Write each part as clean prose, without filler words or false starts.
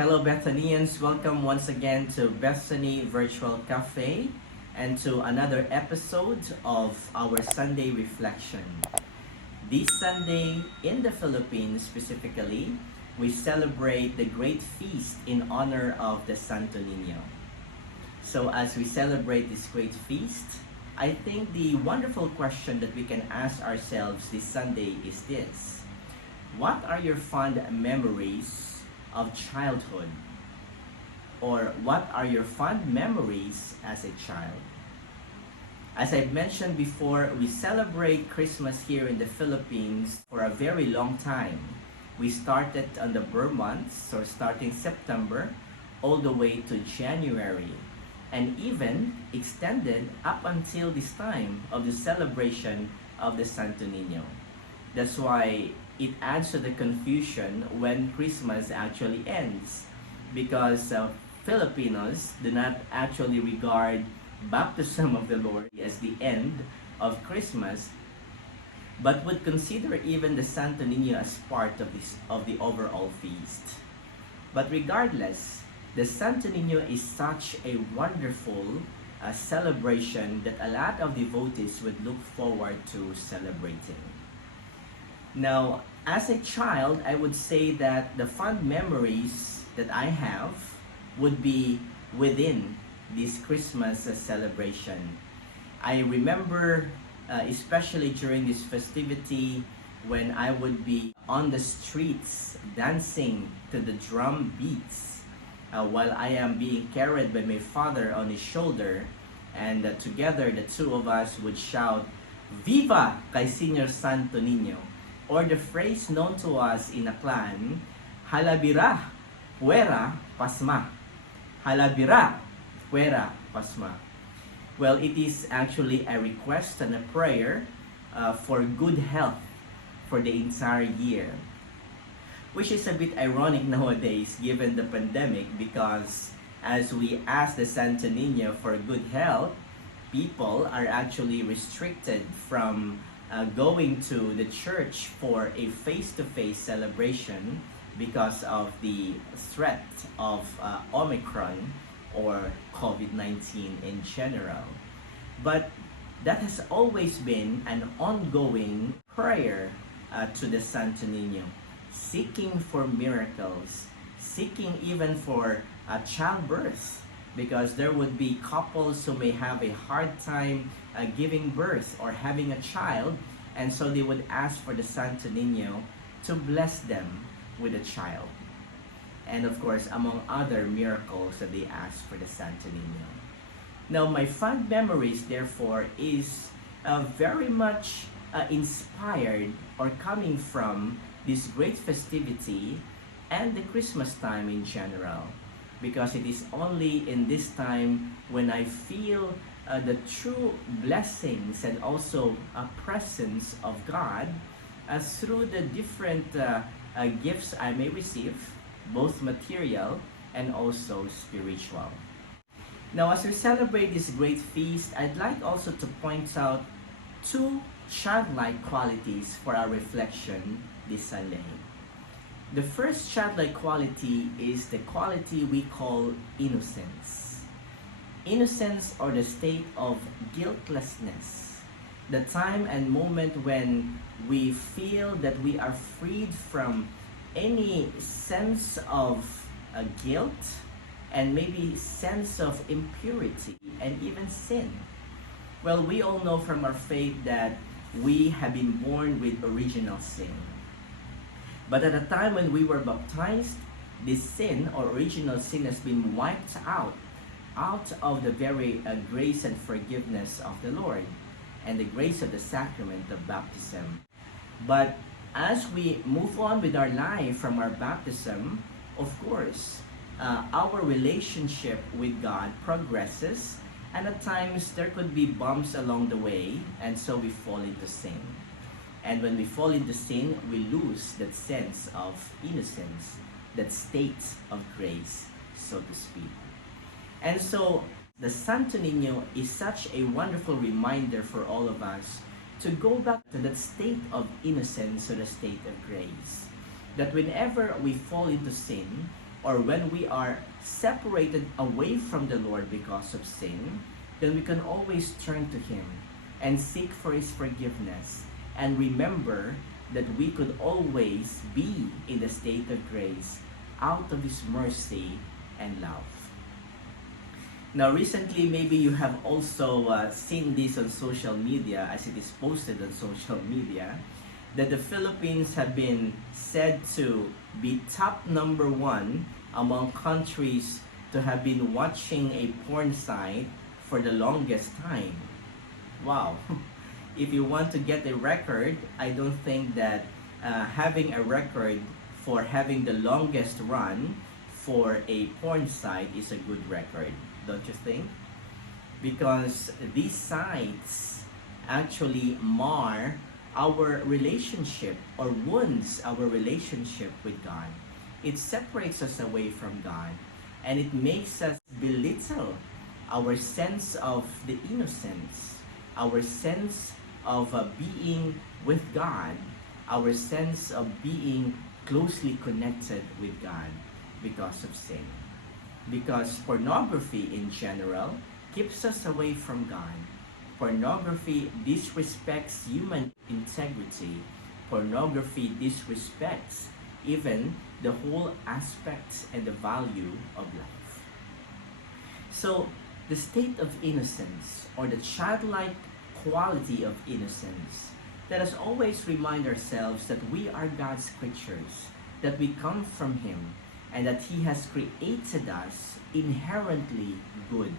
Hello, Bethanians. Welcome once again to Bethany Virtual Cafe and to another episode of our Sunday Reflection. This Sunday in the Philippines specifically, we celebrate the great feast in honor of the Santo Niño. So as we celebrate this great feast, I think the wonderful question that we can ask ourselves this Sunday is this: what are your fond memories of childhood? Or what are your fond memories as a child? As I've mentioned before, we celebrate Christmas here in the Philippines for a very long time. We started on the Burr months, so starting September all the way to January, and even extended up until this time of the celebration of the Santo Niño. That's why it adds to the confusion when Christmas actually ends, because Filipinos do not actually regard baptism of the Lord as the end of Christmas, but would consider even the Santo Niño as part of the overall feast. But regardless, the Santo Niño is such a wonderful celebration that a lot of devotees would look forward to celebrating. Now, as a child, I would say that the fond memories that I have would be within this Christmas celebration. I remember, especially during this festivity, when I would be on the streets dancing to the drum beats while I am being carried by my father on his shoulder, and together the two of us would shout, "Viva kay Senior Santo Niño!" Or the phrase known to us in Aklan, "Halabira, fuera, pasma." Halabira, fuera, pasma. Well, it is actually a request and a prayer for good health for the entire year. Which is a bit ironic nowadays given the pandemic, because as we ask the Santo Niño for good health, people are actually restricted from going to the church for a face-to-face celebration because of the threat of Omicron or COVID-19 in general. But that has always been an ongoing prayer to the Santo Niño, seeking for miracles, seeking even for childbirth, because there would be couples who may have a hard time giving birth or having a child, and so they would ask for the Santo Niño to bless them with a child. And of course, among other miracles that they ask for the Santo Niño. Now, my fond memories, therefore, is very much inspired or coming from this great festivity and the Christmas time in general, because it is only in this time when I feel the true blessings and also a presence of God through the different gifts I may receive, both material and also spiritual. Now, as we celebrate this great feast, I'd like also to point out two childlike qualities for our reflection this Sunday. The first childlike quality is the quality we call innocence. Innocence, or the state of guiltlessness. The time and moment when we feel that we are freed from any sense of guilt and maybe sense of impurity and even sin. Well, we all know from our faith that we have been born with original sin. But at the time when we were baptized, this sin or original sin has been wiped out of the very grace and forgiveness of the Lord and the grace of the sacrament of baptism. But as we move on with our life from our baptism, of course, our relationship with God progresses, and at times there could be bumps along the way, and so we fall into sin. And when we fall into sin, we lose that sense of innocence, that state of grace, so to speak. And so the Santo Niño is such a wonderful reminder for all of us to go back to that state of innocence or the state of grace. That whenever we fall into sin, or when we are separated away from the Lord because of sin, then we can always turn to Him and seek for His forgiveness and remember that we could always be in the state of grace out of His mercy and love. Now, recently, maybe you have also seen this on social media, as it is posted on social media, that the Philippines have been said to be top number one among countries to have been watching a porn site for the longest time. Wow. If you want to get a record, I don't think that having a record for having the longest run for a porn site is a good record, don't you think? Because these sites actually mar our relationship or wounds our relationship with God. It separates us away from God, and it makes us belittle our sense of the innocence, our sense of being with God, our sense of being closely connected with God because of sin. Because pornography in general keeps us away from God. Pornography disrespects human integrity. Pornography disrespects even the whole aspects and the value of life. So, the state of innocence, or the childlike quality of innocence, let us always remind ourselves that we are God's creatures, that we come from Him, and that He has created us inherently good.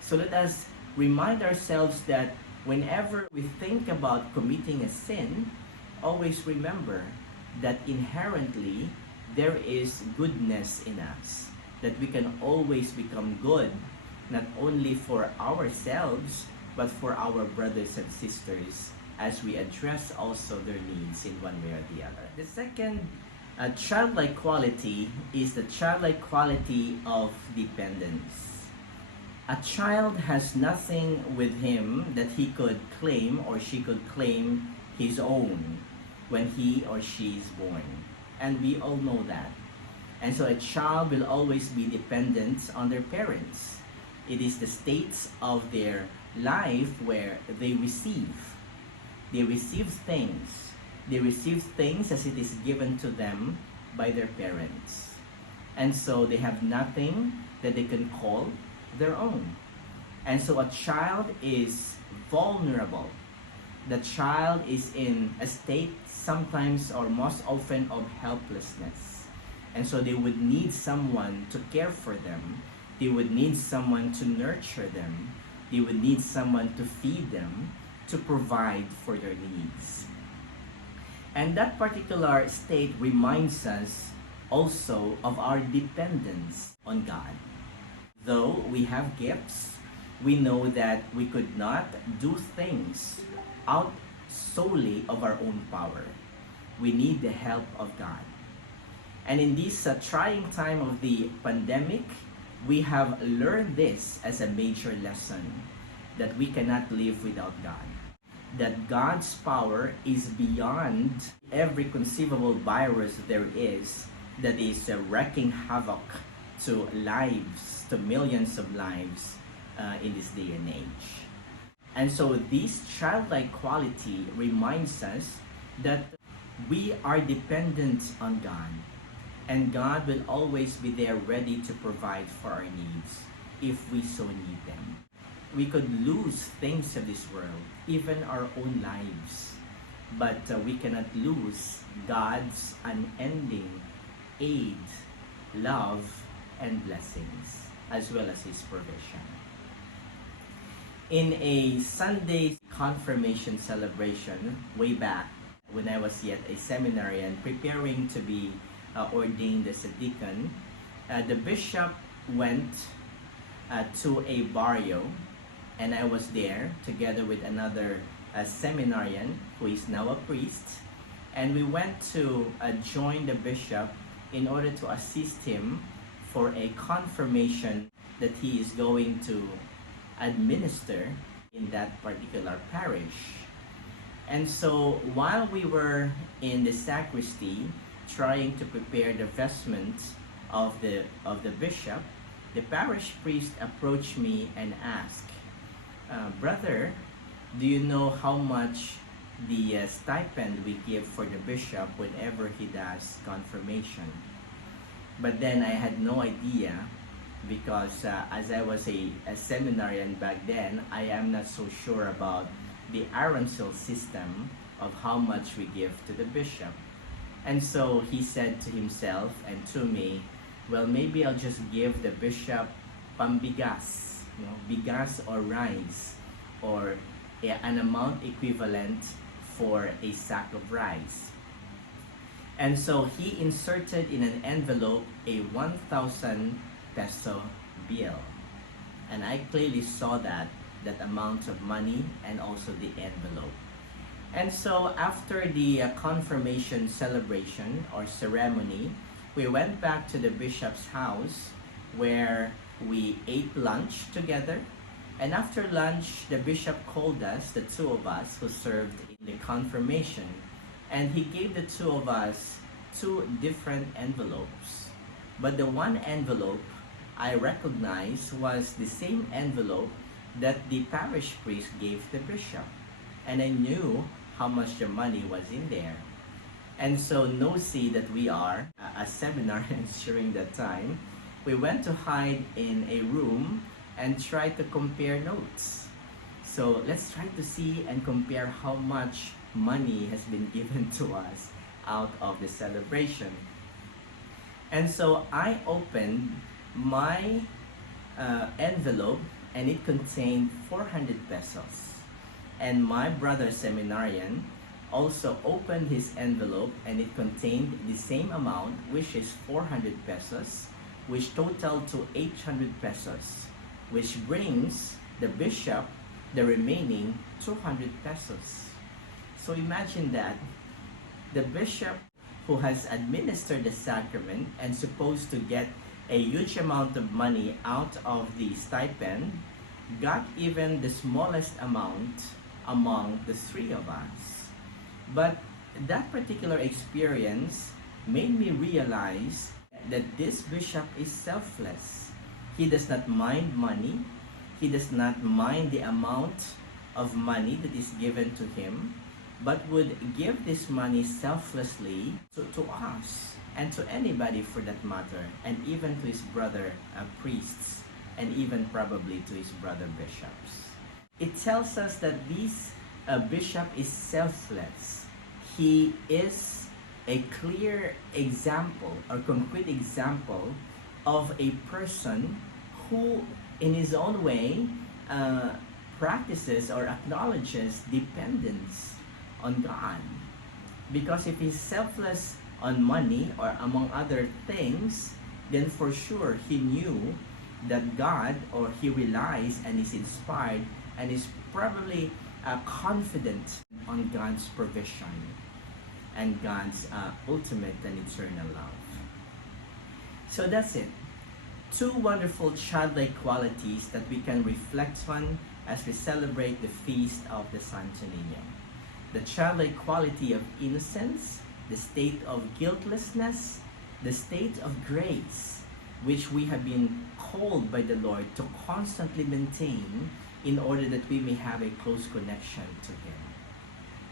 So let us remind ourselves that whenever we think about committing a sin, always remember that inherently there is goodness in us, that we can always become good, not only for ourselves, but for our brothers and sisters, as we address also their needs in one way or the other. The second childlike quality is the childlike quality of dependence. A child has nothing with him that he could claim or she could claim his own when he or she is born. And we all know that. And so a child will always be dependent on their parents. It is the states of their life where they receive. They receive things. They receive things as it is given to them by their parents. And so they have nothing that they can call their own. And so a child is vulnerable. The child is in a state sometimes or most often of helplessness. And so they would need someone to care for them. They would need someone to nurture them. They would need someone to feed them, to provide for their needs. And that particular state reminds us also of our dependence on God. Though we have gifts, we know that we could not do things out solely of our own power. We need the help of God. And in this trying time of the pandemic, we have learned this as a major lesson, that we cannot live without God. That God's power is beyond every conceivable virus there is that is wreaking havoc to lives, to millions of lives in this day and age. And so this childlike quality reminds us that we are dependent on God, and God will always be there ready to provide for our needs if we so need them. We could lose things of this world, even our own lives, but we cannot lose God's unending aid, love, and blessings, as well as His provision. In a Sunday confirmation celebration way back when I was yet a seminarian preparing to be ordained as a deacon, the bishop went to a barrio, and I was there together with another seminarian who is now a priest, and we went to join the bishop in order to assist him for a confirmation that he is going to administer in that particular parish. And so while we were in the sacristy trying to prepare the vestments of the bishop, the parish priest approached me and asked, "Brother, do you know how much the stipend we give for the bishop whenever he does confirmation?" But then I had no idea because as I was a seminarian back then, I am not so sure about the arancel system of how much we give to the bishop. And so he said to himself and to me, "Well, maybe I'll just give the bishop pambigas, bigas or rice, or an amount equivalent for a sack of rice." And so he inserted in an envelope a 1,000 peso bill. And I clearly saw that amount of money and also the envelope. And so after the confirmation celebration or ceremony, we went back to the bishop's house where we ate lunch together. And after lunch, the bishop called us, the two of us who served in the confirmation, and he gave the two of us two different envelopes. But the one envelope I recognized was the same envelope that the parish priest gave the bishop. And I knew how much the money was in there. And so, nosy that we are, as seminarians during that time, we went to hide in a room and try to compare notes. So let's try to see and compare how much money has been given to us out of the celebration. And so I opened my envelope and it contained 400 pesos. And my brother seminarian also opened his envelope and it contained the same amount, which is 400 pesos, which totaled to 800 pesos, which brings the bishop the remaining 200 pesos. So imagine that the bishop who has administered the sacrament and supposed to get a huge amount of money out of the stipend got even the smallest amount among the three of us. But that particular experience made me realize that this bishop is selfless. He does not mind money. He does not mind the amount of money that is given to him, but would give this money selflessly to us and to anybody for that matter, and even to his brother priests, and even probably to his brother bishops. It tells us that this bishop is selfless. He is a clear example or concrete example of a person who in his own way practices or acknowledges dependence on God. Because if he's selfless on money or among other things, then for sure he knew that God, or he relies and is inspired and is probably confident on God's provision and God's ultimate and eternal love. So that's it. Two wonderful childlike qualities that we can reflect on as we celebrate the feast of the Santo Niño. The childlike quality of innocence, the state of guiltlessness, the state of grace, which we have been called by the Lord to constantly maintain in order that we may have a close connection to Him.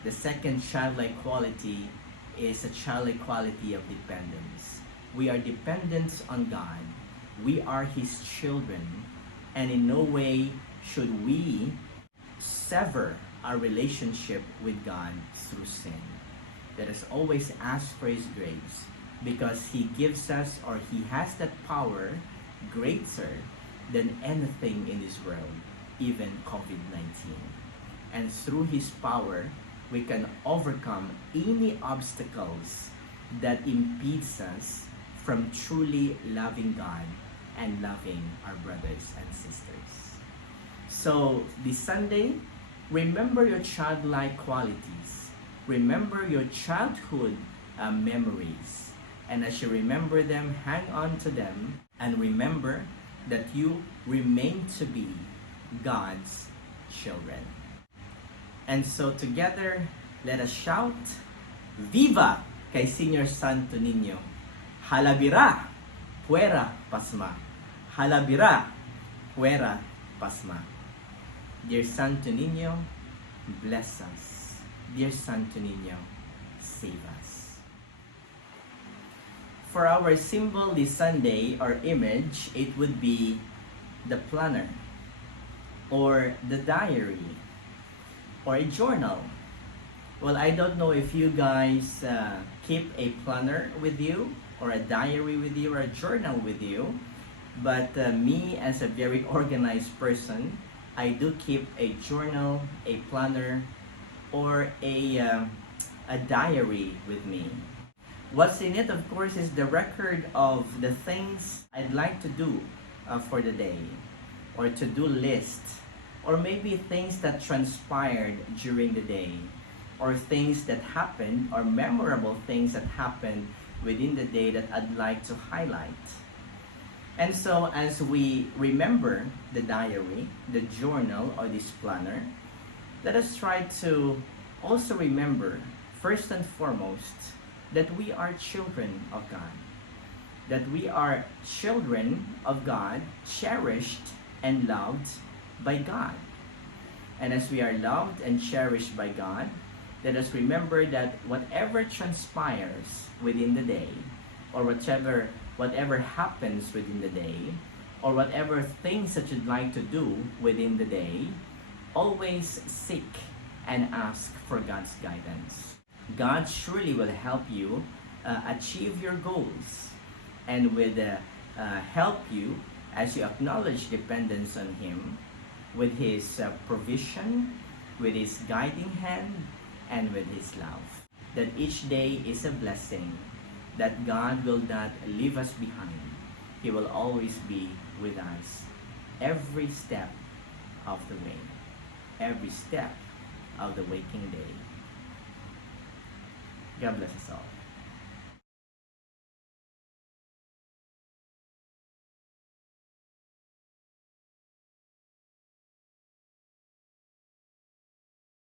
The second childlike quality is a childlike quality of dependence. We are dependent on God. We are His children, and in no way should we sever our relationship with God through sin. Let us always ask for His grace, because He gives us, or He has that power greater than anything in this world, even COVID-19. And through His power, we can overcome any obstacles that impedes us from truly loving God and loving our brothers and sisters. So this Sunday, remember your childlike qualities. Remember your childhood memories. And as you remember them, hang on to them, and remember that you remain to be God's children. And so together, let us shout, Viva kay Senior Santo Niño! Halabira! puera pasma. Halabira, puera pasma. Dear Santo Niño, bless us. Dear Santo Niño, save us. For our symbol this Sunday, or image, it would be the planner, or the diary, or a journal. Well, I don't know if you guys keep a planner with you, or a diary with you, or a journal with you, but me, as a very organized person, I do keep a journal, a planner, or a diary with me. What's in it, of course, is the record of the things I'd like to do for the day, or to-do list, or maybe things that transpired during the day, or things that happened, or memorable things that happened within the day that I'd like to highlight. And so as we remember the diary, the journal, or this planner, let us try to also remember, first and foremost, that we are children of God. That we are children of God, cherished and loved by God. And as we are loved and cherished by God, let us remember that whatever transpires within the day, or whatever happens within the day, or whatever things that you'd like to do within the day, always seek and ask for God's guidance. God surely will help you achieve your goals, and will help you as you acknowledge dependence on Him, with His provision, with His guiding hand, and with His love. That each day is a blessing, that God will not leave us behind. He will always be with us every step of the way, every step of the waking day. God bless us all.